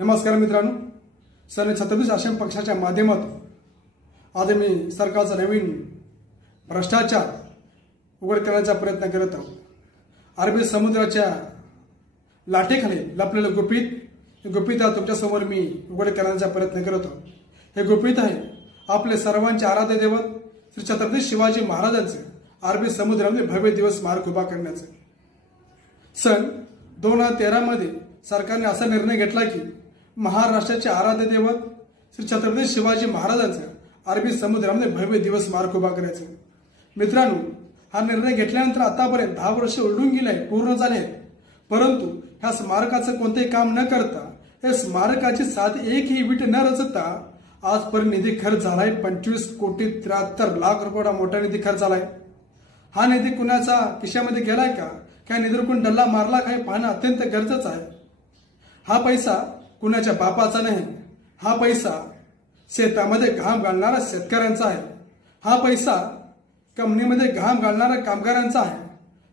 नमस्कार मित्रांनो, सन 36 आश्रम पक्षाच्या माध्यमातून आज मी सरकारचा नवीन भ्रष्टाचार उघड करण्याचा प्रयत्न करत आहोत। अरबी समुद्राच्या लाटेखाली लपलेलं गुपित तुमच्यासमोर मी उघड करण्याचा प्रयत्न करत आहोत। हे गुपित आहे आपले सर्वांचे आराध्य दैवत श्री छत्रपती शिवाजी महाराजांचे अरबी समुद्रामध्ये भव्य दिवस स्मारक उभा करण्याचे। सन 2013 मध्ये सरकारने असा निर्णय घेतला की महाराष्ट्राचे आराध्य दैवत श्री छत्रपती शिवाजी महाराजांचे अरबी समुद्रामध्ये भव्य दिवस स्मारक उभा करायचे। मित्रांनो, हा निर्णय घेतल्यानंतर आतापर्यंत 10 वर्ष उलटून गेले, पूर्ण झाले, परंतु ह्या स्मारकाचं कोणतेही काम न करता या स्मारकाची साधी एकही वीट न रचता आजपर्यंत निधी खर्च झालाय 25,73,00,000 रुपये मोठा निधी खर्च झालाय। हा निधी कुणाचा खिशामध्ये गेलाय का, काय निधीवर कोण डल्ला मारला काय पाहणं अत्यंत गरजेचं आहे। हा पैसा कुणाच्या बापाचा नाही, हा पैसा शेतामध्ये घाम घालणाऱ्या शेतकऱ्यांचा आहे, हा पैसा कंपनीमध्ये घाम घालणाऱ्या कामगारांचा आहे,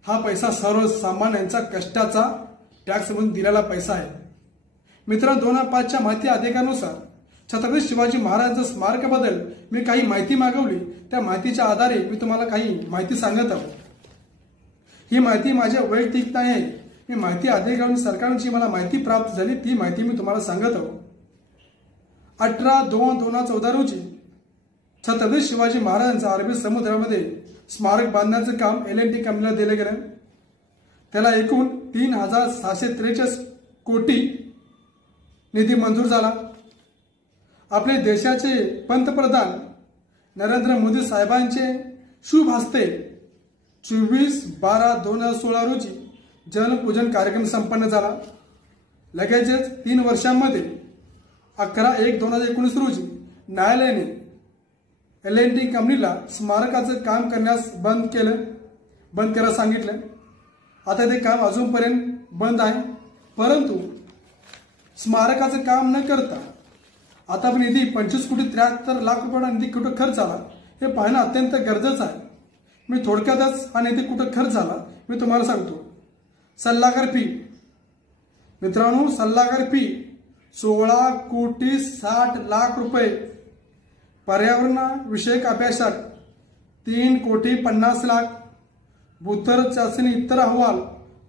हा पैसा सर्वसामान्यांचा कष्टाचा टॅक्स म्हणून दिलेला पैसा आहे। मित्रांनो, 2005 च्या माहिती अधिकारानुसार छत्रपती शिवाजी महाराजांच्या स्मारकाबद्दल मी काही माहिती मागवली। त्या माहितीच्या आधारे मी तुम्हाला काही माहिती सांगत आहोत। ही माहिती माझ्या वैयक्तिक नाही आहे, मी माहिती अधिकाऱ्यांनी सरकारची मला माहिती प्राप्त झाली ती माहिती मी तुम्हाला सांगत आहोत। 18/2/2014 रोजी छत्रपती शिवाजी महाराजांच्या अरबी समुद्रामध्ये स्मारक बांधण्याचे काम L&T कंपनीला दिले गेले। त्याला एकूण 3,643 कोटी निधी मंजूर झाला। आपले देशाचे पंतप्रधान नरेंद्र मोदी साहेबांचे शुभ हस्ते 24/12/2016 रोजी जलपूजन कार्यक्रम संपन्न झाला। लगेचच 3 वर्षांमध्ये 11/1/2019 रोजी न्यायालयाने L&T कंपनीला स्मारकाचं काम करण्यास बंद करायला सांगितलं। आता ते काम अजूनपर्यंत बंद आहे, परंतु स्मारकाचं काम न करता आता निधी 25,73,00,000 रुपये निधी कुठं खर्च झाला हे पाहणं अत्यंत गरजेचं आहे। मी थोडक्यातच हा निधी कुठं खर्च झाला मी तुम्हाला सांगतो। सल्लागार फी, मित्रांनो, सल्लागार फी 16,60,00,000 रुपये, पर्यावरण विषयक अभ्यासात 3,50,00,000, भूतर चाचणी इतर अहवाल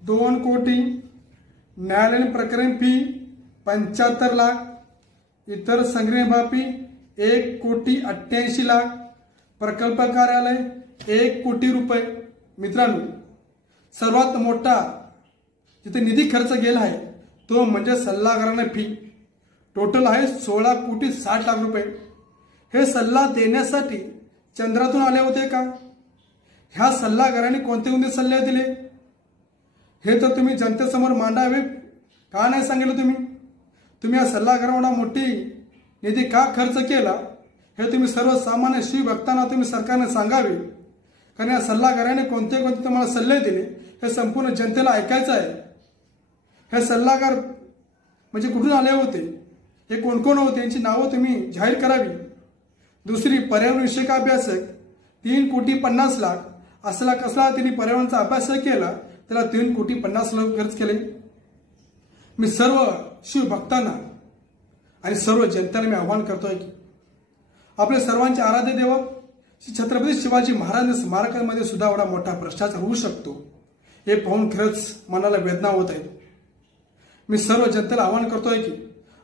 2 कोटी, न्यायालयीन प्रकरण फी 75,00,000, इतर संग्रह फी 1,88,00,000, प्रकल्प कार्यालय 1 कोटी रुपये। मित्रांनो, सर्वात मोठा जिथे निधी खर्च गेला आहे तो म्हणजे सल्लागारांना फी, टोटल आहे 16,60,00,000 रुपये। हे सल्ला देण्यासाठी चंद्रातून आले होते का? ह्या सल्लागारांनी कोणते कोणते सल्ले दिले हे तर तुम्ही जनतेसमोर मांडावे का नाही सांगितलं? तुम्ही या सल्लागारांना मोठी निधी का खर्च केला हे तुम्ही सर्वसामान्य शिवभक्तांना तुम्ही सरकारने सांगावे, कारण या सल्लागारांनी कोणते कोणते तुम्हाला सल्ले दिले हे संपूर्ण जनतेला ऐकायचं आहे। हे सल्लागार म्हणजे कुठून आले होते, हे कोण कोण होते, यांची नावं तुम्ही जाहीर करावी। दुसरी, पर्यावरण विषयक अभ्यासक 3,50,00,000 असला कसला त्यांनी पर्यावरणाचा अभ्यास केला, त्याला 3,50,00,000 खर्च केले। मी सर्व शिवभक्तांना आणि सर्व जनतेला मी आवाहन करतोय की आपले सर्वांचे आराध्य दैवत श्री छत्रपती शिवाजी महाराज स्मारकामध्ये सुद्धा एवढा मोठा भ्रष्टाचार होऊ शकतो हे पाहून खरंच मनाला वेदना होत आहे। मी सर्व जनतेला आवाहन करतोय की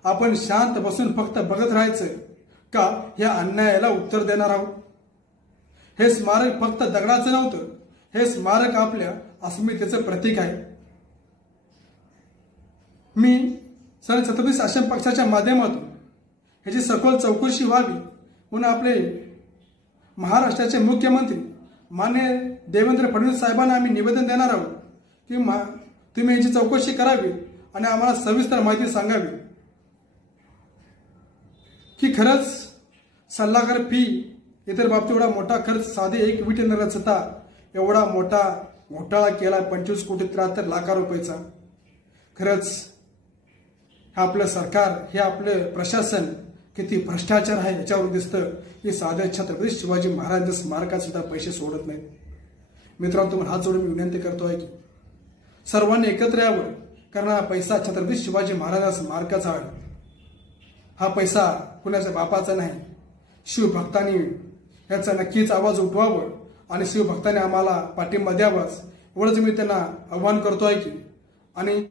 आपण शांत बसून फक्त बघत राहायचं का या अन्यायाला उत्तर देणार आहोत? हे स्मारक फक्त दगडाचं नव्हतं, हे स्मारक आपल्या अस्मितेचं प्रतीक आहे। मी सन 36 आश्रम पक्षाच्या माध्यमातून ह्याची सखोल चौकशी व्हावी म्हणून आपले महाराष्ट्राचे मुख्यमंत्री माननीय देवेंद्र फडणवीस साहेबांना आम्ही निवेदन देणार आहोत की तुम्ही याची चौकशी करावी आणि आम्हाला सविस्तर माहिती सांगावी की खरंच सल्लागार फी इतर बाबतीत एवढा मोठा खर्च साधे एक वीट न रचता एवढा मोठा घोटाळा केला 25,73,00,000 रुपयेचा। खरंच आपलं सरकार, हे आपलं प्रशासन किती भ्रष्टाचार आहे याच्यावरून दिसतं की साध्या छत्रपती शिवाजी महाराजांच्या स्मारकात सुद्धा पैसे सोडत नाहीत। मित्रांनो, तुम्हाला हात जोडून मी विनंती करतोय की सर्वांनी एकत्र यावं, कारण हा पैसा छत्रपती शिवाजी महाराजांच्या स्मारकाचा आहे। हा पैसा कुणाच्या बापाचा नाही. शिवभक्तांनी याचा नक्कीच आवाज उठवावं आणि शिवभक्तांनी आम्हाला पाठिंबा द्यावाच एवढंच मी त्यांना आव्हान करतोय की. आणि